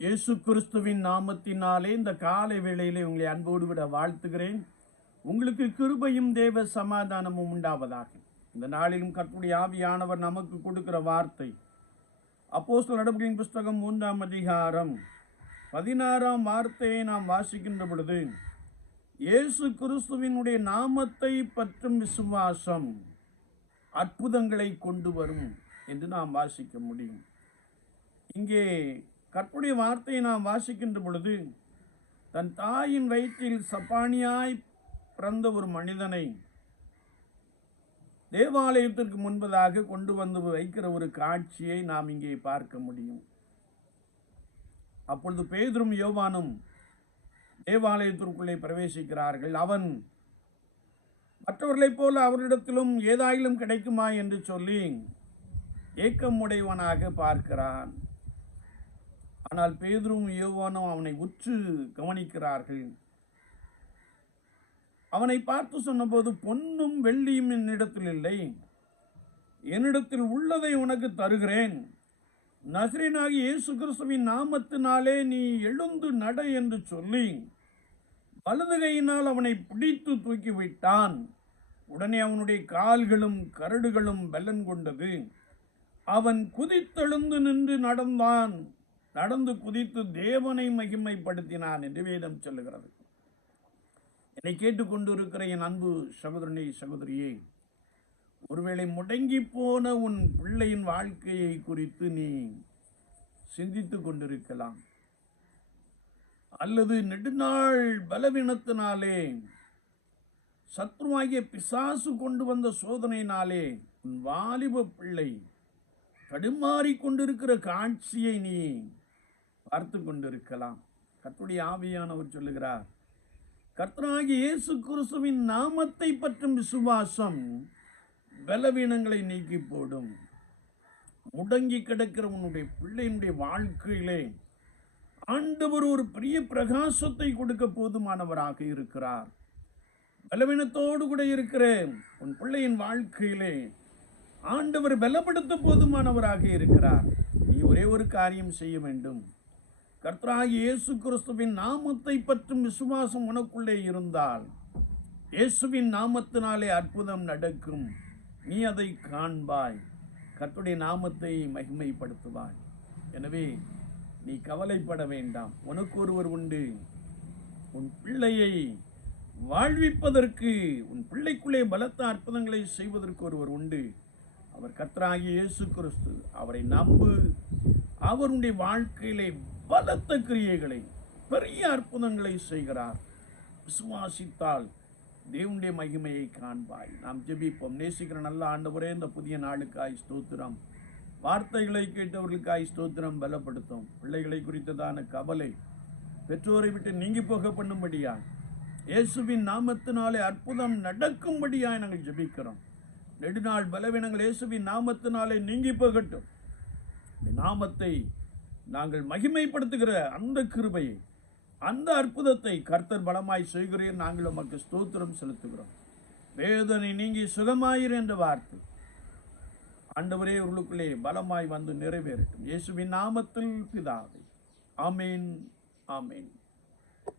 இயேசு கிறிஸ்துவின் நாமத்தினாலே இந்த காலை வேளையிலே உங்களை அன்போடு விட வாழ்த்துகிறேன். உங்களுக்கு கிருபையும் தேவ சமாதானமும் உண்டாவதாக. இந்த நாளிலும் கற்புடைய ஆவியானவர் நமக்கு கொடுக்கிற வார்த்தை. அப்போஸ்தலர் நடவடிக்கையின் புஸ்தகம் மூன்றாம் அதிகாரம் பதினாறாம் வார்த்தையை நாம் வாசிக்கின்ற பொழுது இயேசு கிறிஸ்துவினுடைய நாமத்தை பற்றும் விசுவாசம் அற்புதங்களை கொண்டு வரும் என்று நாம் வாசிக்க முடியும். இங்கே கற்புடைய வார்த்தையை நாம் வாசிக்கின்ற பொழுது தன் தாயின் வயிற்றில் சப்பானியாய் பிறந்த ஒரு மனிதனை தேவாலயத்திற்கு முன்பதாக கொண்டு வந்து வைக்கிற ஒரு காட்சியை நாம் இங்கே பார்க்க முடியும். அப்பொழுது பேதரும் யோவானும் தேவாலயத்திற்குள்ளே பிரவேசிக்கிறார்கள். அவன் மற்றவர்களைப் போல அவரிடத்திலும் ஏதாயிலும் கிடைக்குமா? என்று சொல்லி ஏக்கமுடையவனாக பார்க்கிறான். ஆனால் பேதுரும் யோவானும் அவனை உற்று கவனிக்கிறார்கள். அவனை பார்த்து சொன்னபோது பொன்னும் வெள்ளியும் என்னிடத்தில் இல்லை. என்னிடத்தில் உள்ளதை உனக்கு தருகிறேன். நசரீனாகி இயேசு கிறிஸ்துவின் நாமத்தினாலே நீ எழுந்து நட என்று சொல்லி வலதுகையினால் அவனை பிடித்து தூக்கி விட்டான் உடனே அவனுடைய கால்களும் கரடுகளும் பலன் கொண்டது. அவன் குதித்தெழுந்து நின்று நடந்தான். நடந்து குதித்து தேவனை மகிமைப்படுத்தினான் என்று வேதம் சொல்லுகிறது. என்னை கேட்டுக்கொண்டிருக்கிற என் அன்பு சகோதரனே சகோதரியே ஒருவேளை முடங்கி போன உன் பிள்ளையின் வாழ்க்கையை குறித்து நீ சிந்தித்து கொண்டிருக்கலாம். அல்லது நெடுநாள் பலவீனத்தினாலே சத்ருவாகிய பிசாசு கொண்டு வந்த சோதனையினாலே உன் வாலிப பிள்ளை தடுமாறி கொண்டிருக்கிற காட்சியை நீ பார்த்து கொண்டிருக்கலாம். கத்துடைய ஆவியானவர் சொல்லுகிறார் கர்த்தராகி இயேசு கிறிஸ்துவின் நாமத்தை பற்றும் விசுவாசம் பலவீனங்களை நீக்கி போடும் முடங்கி கிடக்கிற உன்னுடைய பிள்ளையினுடைய வாழ்க்கையிலே ஆண்டவர் ஒரு பெரிய பிரகாசத்தை கொடுக்க போதுமானவராக இருக்கிறார். பலவீனத்தோடு கூட இருக்கிற உன் பிள்ளையின் வாழ்க்கையிலே ஆண்டவர் பலப்படுத்த போதுமானவராக இருக்கிறார். நீ ஒரே ஒரு காரியம் செய்ய வேண்டும். கர்த்தராகி இயேசு கிறிஸ்துவின் நாமத்தை பற்றும் விசுவாசம் உனக்குள்ளே இருந்தால் இயேசுவின் நாமத்தினாலே அற்புதம் நடக்கும். நீ அதை காண்பாய். கர்த்துடைய நாமத்தை மகிமைப்படுத்துவாய். எனவே நீ கவலைப்பட வேண்டாம். உனக்கு ஒருவர் உண்டு. உன் பிள்ளையை வாழ்விப்பதற்கு உன் பிள்ளைக்குள்ளே பலத்த அற்புதங்களை செய்வதற்கு ஒருவர் உண்டு. அவர் கர்த்தராகிய இயேசு கிறிஸ்து அவரை நம்பு. அவருடைய வாழ்க்கையிலே பலத்த கிரியைகளை பெரிய அற்புதங்களை செய்கிறார். விசுவாசித்தால் தேவனுடைய மகிமையை காண்பாய். நாம் ஜெபிப்போம். நேசிக்கிற நல்ல ஆண்டவரே இந்த புதிய நாளுக்காய் ஸ்தோத்திரம். வார்த்தைகளை கேட்டவர்களுக்காய் ஸ்தோத்திரம் பலப்படுத்தும். பிள்ளைகளை குறித்ததான கவலை பெற்றோரை விட்டு நீங்கி போக பண்ணும்படியா இயேசுவின் நாமத்தினாலே அற்புதம் நடக்கும்படியாய் நாங்கள் ஜெபிக்கிறோம். நெடுநாள் பலவீனங்கள் இயேசுவின் நாமத்தினாலே நீங்கி போகட்டும். நாமத்தை நாங்கள் மகிமைப்படுத்துகிற அந்த கிருபையை அந்த அற்புதத்தை கர்த்தர் பலமாய் செய்கிறேன் நாங்கள் உமக்கு ஸ்தோத்திரம் செலுத்துகிறோம். வேதனை நீங்கி சுகமாயிரு என்ற வார்த்தை ஆண்டவரே உள்ளுக்குள்ளே பலமாய் வந்து நிறைவேறட்டும். இயேசுவின் நாமத்தில் பிதாவை. ஆமேன் ஆமேன்.